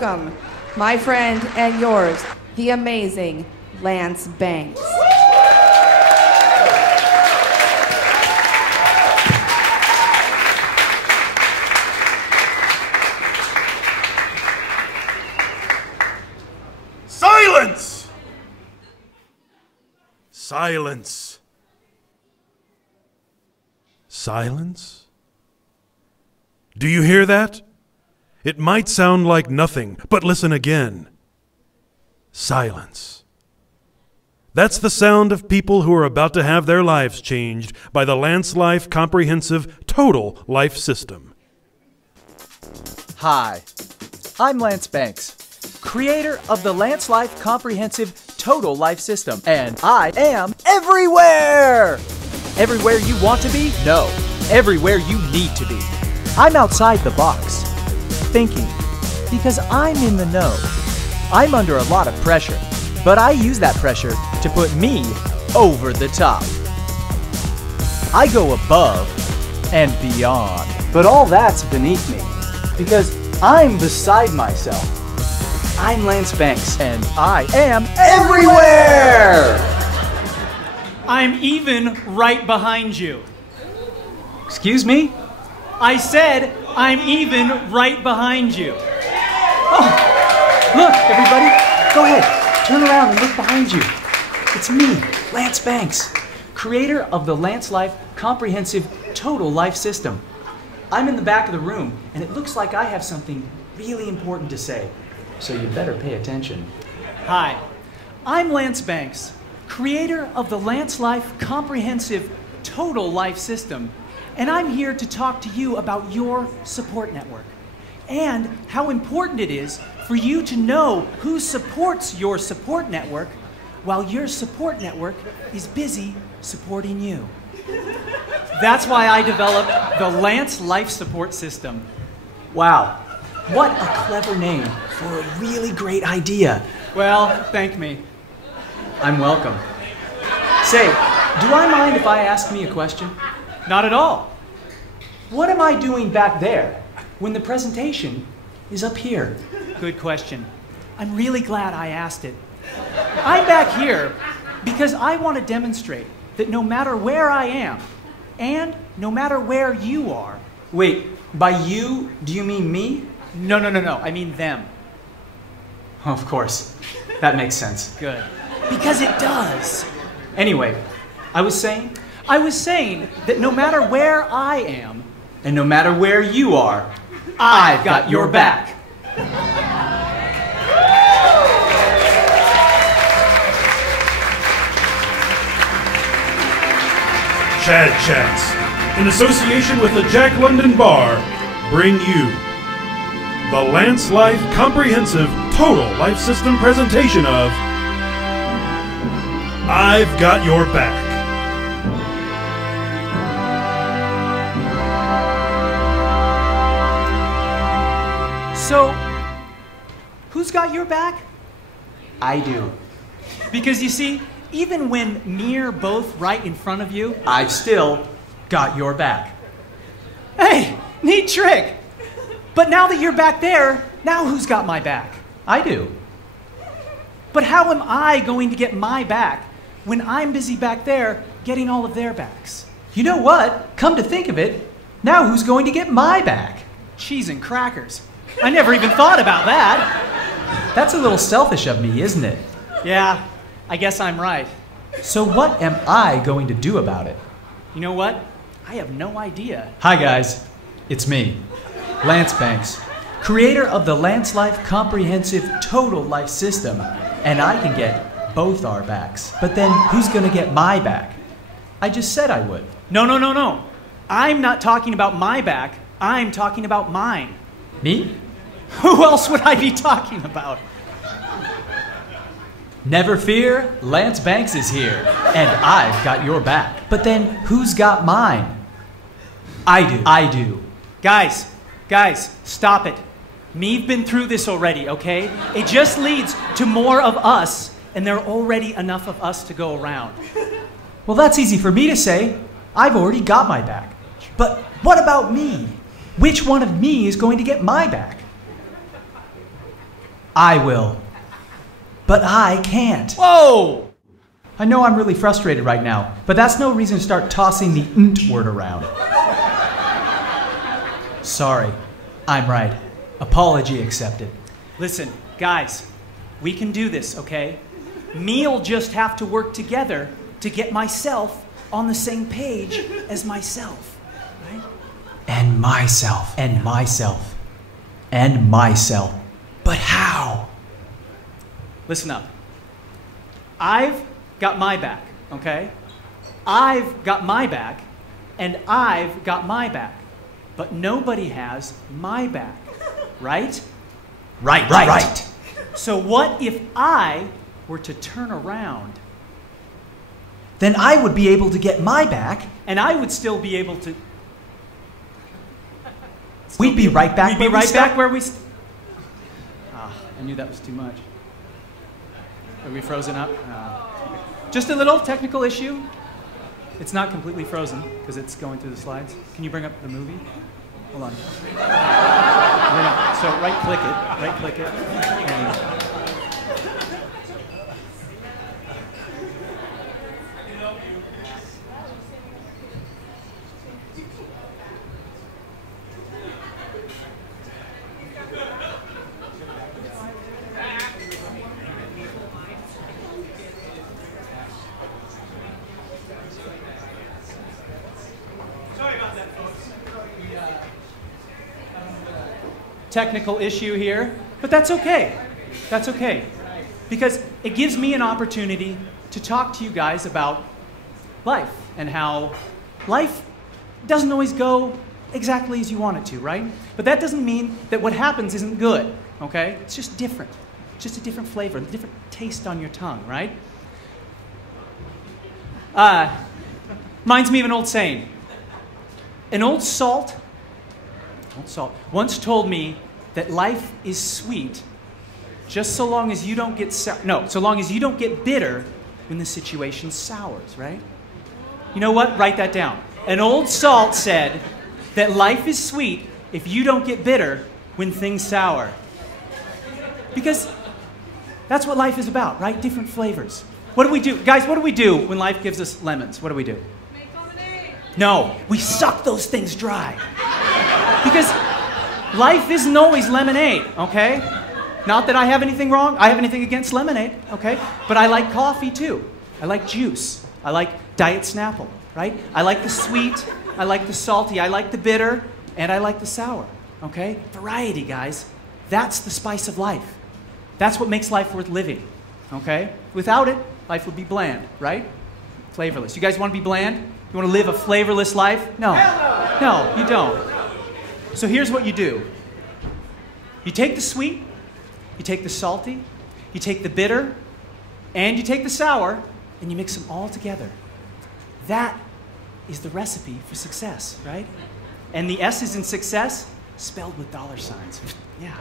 welcome my friend and yours, the amazing Lance Banks. Silence! Silence. Silence? Do you hear that? It might sound like nothing, but listen again. Silence. That's the sound of people who are about to have their lives changed by the LanceLife Comprehensive Total Life System. Hi, I'm Lance Banks, creator of the LanceLife Comprehensive Total Life System, and I am everywhere! Everywhere you want to be? No, everywhere you need to be. I'm outside the box, thinking, because I'm in the know. I'm under a lot of pressure, but I use that pressure to put me over the top. I go above and beyond. But all that's beneath me, because I'm beside myself. I'm Lance Banks, and I am everywhere! I'm even right behind you. Excuse me? I said I'm even right behind you. Oh, look, everybody. Go ahead, turn around and look behind you. It's me, Lance Banks, creator of the LanceLife Comprehensive Total Life System. I'm in the back of the room, and it looks like I have something really important to say, so you better pay attention. Hi, I'm Lance Banks, creator of the LanceLife Comprehensive Total Life System, and I'm here to talk to you about your support network and how important it is for you to know who supports your support network while your support network is busy supporting you. That's why I developed the LanceLife Support System. Wow, what a clever name for a really great idea. Well, thank me. I'm welcome. Say, do I mind if I ask me a question? Not at all. What am I doing back there when the presentation is up here? Good question. I'm really glad I asked it. I'm back here because I want to demonstrate that no matter where I am, and no matter where you are. Wait, by you, do you mean me? No, I mean them. Oh, of course. That makes sense. Good. Because it does. Anyway, I was saying that no matter where I am, and no matter where you are, I've got your back. Chad Chats, in association with the Jack London Bar, bring you the LanceLife Comprehensive Total Life System presentation of I've Got Your Back. So, who's got your back? I do. Because you see, even when we're both right in front of you, I've still got your back. Hey, neat trick. But now that you're back there, now who's got my back? I do. But how am I going to get my back when I'm busy back there getting all of their backs? You know what? Come to think of it, now who's going to get my back? Cheese and crackers. I never even thought about that. That's a little selfish of me, isn't it? Yeah, I guess I'm right. So what am I going to do about it? You know what? I have no idea. Hi guys, it's me, Lance Banks, creator of the LanceLife Comprehensive Total Life System, and I can get both our backs. But then who's going to get my back? I just said I would. No. I'm not talking about my back. I'm talking about mine. Me? Who else would I be talking about? Never fear, Lance Banks is here, and I've got your back. But then who's got mine? I do. Guys, stop it. Me've been through this already, okay? It just leads to more of us, and there are already enough of us to go around. Well, that's easy for me to say. I've already got my back. But what about me? Which one of me is going to get my back? I will. But I can't. Whoa! I know I'm really frustrated right now, but that's no reason to start tossing the "nt" word around. Sorry, I'm right. Apology accepted. Listen, guys, we can do this, okay? Me'll just have to work together to get myself on the same page as myself, right? And myself. And myself. And myself. But how? Listen up. I've got my back, okay? I've got my back, and I've got my back. But nobody has my back, right? Right. So what if I were to turn around? Then I would be able to get my back, and I would still be able to... We'd be right back where we... I knew that was too much. Are we frozen up? Just a little technical issue. It's not completely frozen because it's going through the slides. Can you bring up the movie? Hold on. So right click it, and technical issue here, but that's okay. That's okay. Because it gives me an opportunity to talk to you guys about life and how life doesn't always go exactly as you want it to, right? But that doesn't mean that what happens isn't good, okay? It's just different. It's just a different flavor, a different taste on your tongue, right? Reminds me of an old saying. An old salt once told me that life is sweet just so long as you don't get so long as you don't get bitter when the situation sours, right? You know what? Write that down. An old salt said that life is sweet if you don't get bitter when things sour. Because that's what life is about, right? Different flavors. What do we do? Guys, what do we do when life gives us lemons? What do we do? Make lemonade. No, we suck those things dry. Because life isn't always lemonade, okay? Not that I have anything wrong. I have anything against lemonade, okay? But I like coffee too. I like juice. I like Diet Snapple, right? I like the sweet. I like the salty. I like the bitter. And I like the sour, okay? Variety, guys. That's the spice of life. That's what makes life worth living, okay? Without it, life would be bland, right? Flavorless. You guys want to be bland? You want to live a flavorless life? No. No, you don't. So here's what you do. You take the sweet, you take the salty, you take the bitter, and you take the sour, and you mix them all together. That is the recipe for success, right? And the S is in success, spelled with $signs. Yeah.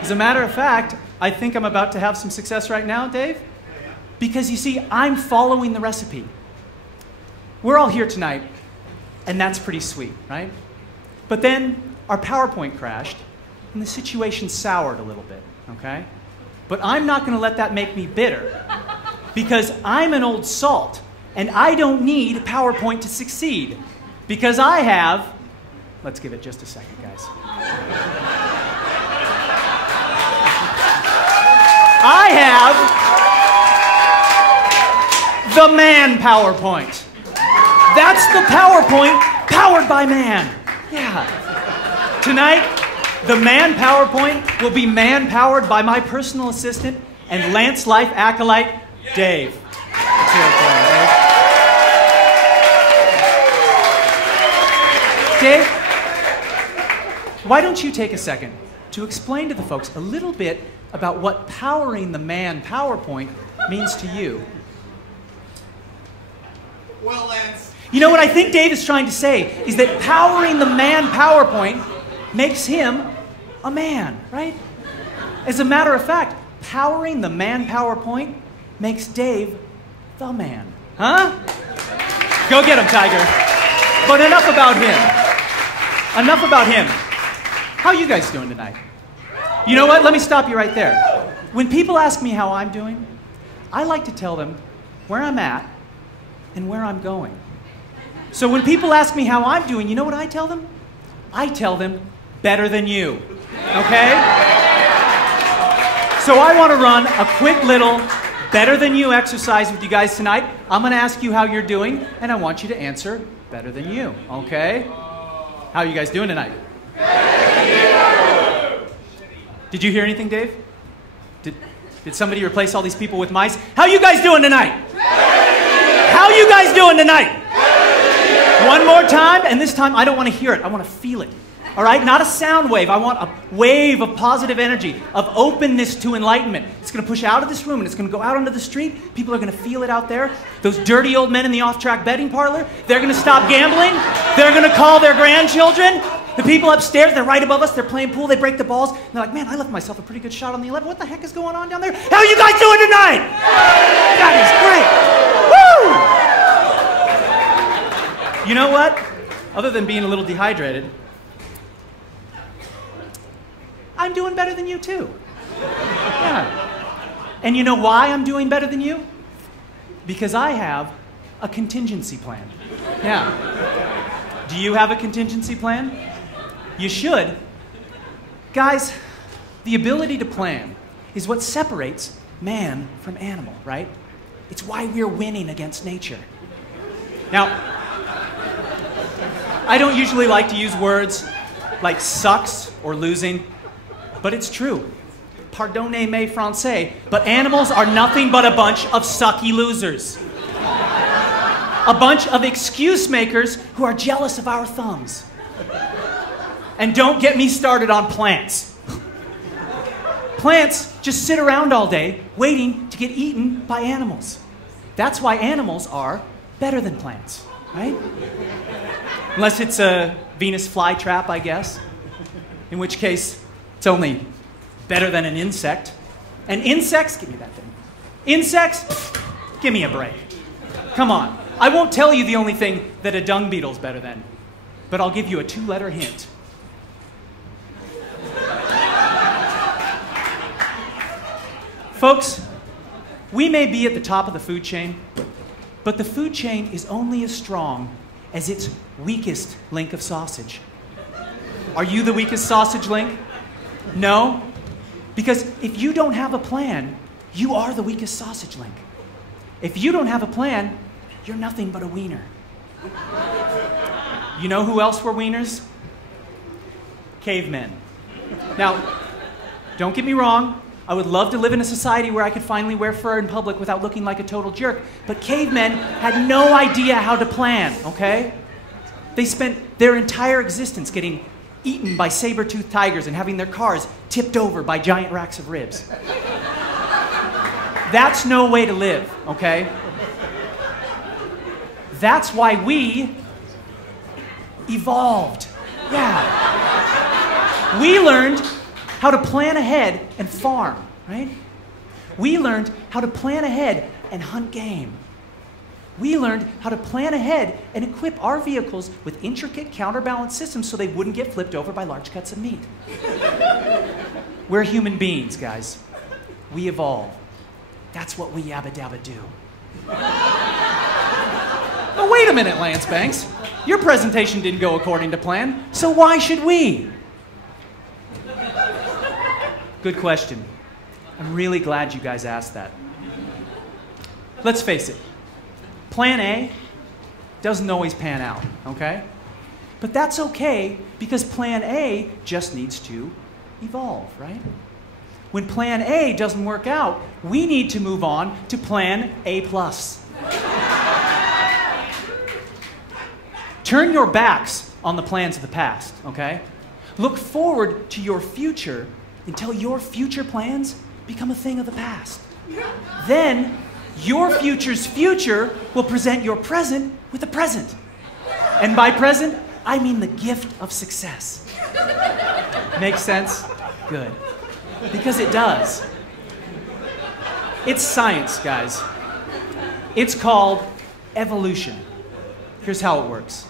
As a matter of fact, I think I'm about to have some success right now, Dave, because you see, I'm following the recipe. We're all here tonight, and that's pretty sweet, right? But then our PowerPoint crashed, and the situation soured a little bit, okay? But I'm not going to let that make me bitter, because I'm an old salt, and I don't need PowerPoint to succeed, because I have... Let's give it just a second, guys. I have the man PowerPoint. That's the PowerPoint powered by man. Yeah. Tonight, the man PowerPoint will be man-powered by my personal assistant and LanceLife acolyte, Dave. Let's hear it for him, Dave. Dave, why don't you take a second to explain to the folks a little bit about what powering the man PowerPoint means to you? Well, Lance... You know what I think Dave is trying to say is that powering the man PowerPoint makes him a man, right? As a matter of fact, powering the man PowerPoint makes Dave the man. Huh? Go get him, Tiger. But enough about him. Enough about him. How are you guys doing tonight? You know what? Let me stop you right there. When people ask me how I'm doing, I like to tell them where I'm at and where I'm going. So when people ask me how I'm doing, you know what I tell them? I tell them, better than you. Okay? So I want to run a quick little better than you exercise with you guys tonight. I'm going to ask you how you're doing, and I want you to answer better than you. Okay? How are you guys doing tonight? Did you hear anything, Dave? Did somebody replace all these people with mice? How are you guys doing tonight? How are you guys doing tonight? One more time, and this time I don't want to hear it. I want to feel it. All right? Not a sound wave. I want a wave of positive energy, of openness to enlightenment. It's going to push out of this room, and it's going to go out onto the street. People are going to feel it out there. Those dirty old men in the off-track betting parlor, they're going to stop gambling. They're going to call their grandchildren. The people upstairs, they're right above us. They're playing pool. They break the balls. And they're like, man, I left myself a pretty good shot on the 11. What the heck is going on down there? How are you guys doing tonight? That is great. Woo! You know what? Other than being a little dehydrated, I'm doing better than you too. Yeah. And you know why I'm doing better than you? Because I have a contingency plan. Yeah. Do you have a contingency plan? You should. Guys, the ability to plan is what separates man from animal, right? It's why we're winning against nature. Now, I don't usually like to use words like sucks or losing, but it's true. Pardonnez-moi français, but animals are nothing but a bunch of sucky losers. A bunch of excuse makers who are jealous of our thumbs. And don't get me started on plants. Plants just sit around all day waiting to get eaten by animals. That's why animals are better than plants, right? Unless it's a Venus flytrap, I guess. In which case, it's only better than an insect. And insects, give me that thing. Insects, give me a break. Come on. I won't tell you the only thing that a dung beetle's better than, but I'll give you a 2-letter hint. Folks, we may be at the top of the food chain, but the food chain is only as strong as its weakest link of sausage. Are you the weakest sausage link? No? Because if you don't have a plan, you are the weakest sausage link. If you don't have a plan, you're nothing but a wiener. You know who else were wieners? Cavemen. Now, don't get me wrong. I would love to live in a society where I could finally wear fur in public without looking like a total jerk. But cavemen had no idea how to plan, okay? They spent their entire existence getting eaten by saber-toothed tigers and having their cars tipped over by giant racks of ribs. That's no way to live, okay? That's why we evolved. Yeah. We learned how to plan ahead and farm, right? We learned how to plan ahead and hunt game. We learned how to plan ahead and equip our vehicles with intricate counterbalance systems so they wouldn't get flipped over by large cuts of meat. We're human beings, guys. We evolve. That's what we yabba dabba do. But wait a minute, Lance Banks. Your presentation didn't go according to plan, so why should we? Good question. I'm really glad you guys asked that. Let's face it. Plan A doesn't always pan out, okay? But that's okay because Plan A just needs to evolve, right? When Plan A doesn't work out, we need to move on to Plan A+. Turn your backs on the plans of the past, okay? Look forward to your future until your future plans become a thing of the past. Then, your future's future will present your present with the present. And by present, I mean the gift of success. Makes sense? Good. Because it does. It's science, guys. It's called evolution. Here's how it works.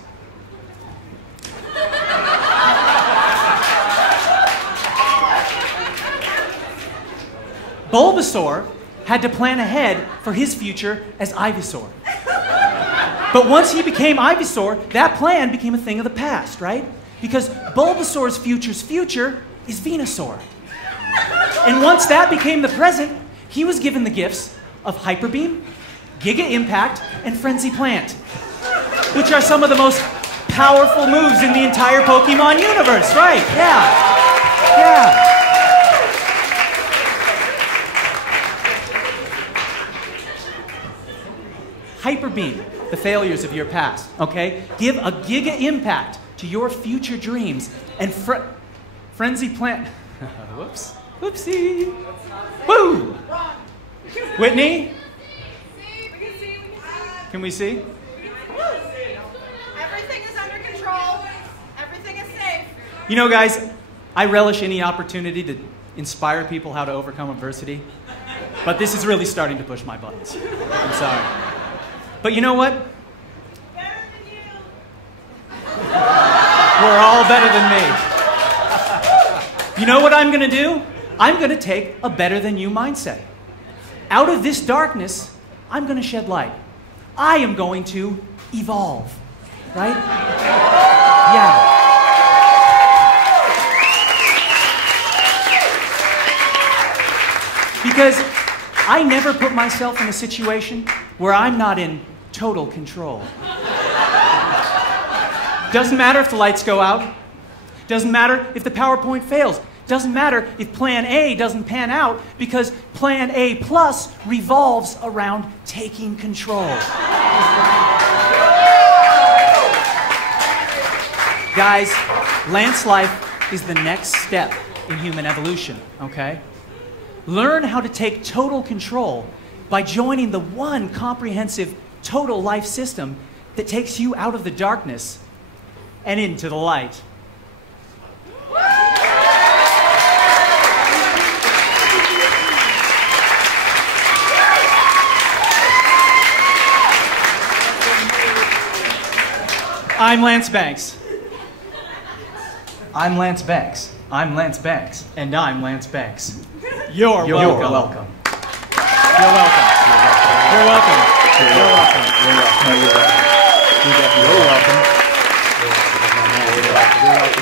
Bulbasaur had to plan ahead for his future as Ivysaur. But once he became Ivysaur, that plan became a thing of the past, right? Because Bulbasaur's future's future is Venusaur. And once that became the present, he was given the gifts of Hyper Beam, Giga Impact, and Frenzy Plant, which are some of the most powerful moves in the entire Pokemon universe, right? Yeah. Hyper Beam, the failures of your past, okay? Give a Giga Impact to your future dreams, and Frenzy Plant. Whoops. Whoopsie. Woo! Whitney? Can we see? Everything is under control. Everything is safe. You know, guys, I relish any opportunity to inspire people how to overcome adversity, but this is really starting to push my buttons. I'm sorry. But you know what? Better than you. We're all better than me. You know what I'm going to do? I'm going to take a better than you mindset. Out of this darkness, I'm going to shed light. I am going to evolve, right? Yeah. Because I never put myself in a situation where I'm not in total control. Doesn't matter if the lights go out. Doesn't matter if the PowerPoint fails. Doesn't matter if Plan A doesn't pan out, because Plan A plus revolves around taking control. Guys, LanceLife is the next step in human evolution, okay? Learn how to take total control by joining the one comprehensive total life system that takes you out of the darkness and into the light. I'm Lance Banks. I'm Lance Banks. I'm Lance Banks. And I'm Lance Banks. You're welcome. You're welcome. You're welcome. You're welcome. You're welcome. You're welcome. You're welcome. You're welcome.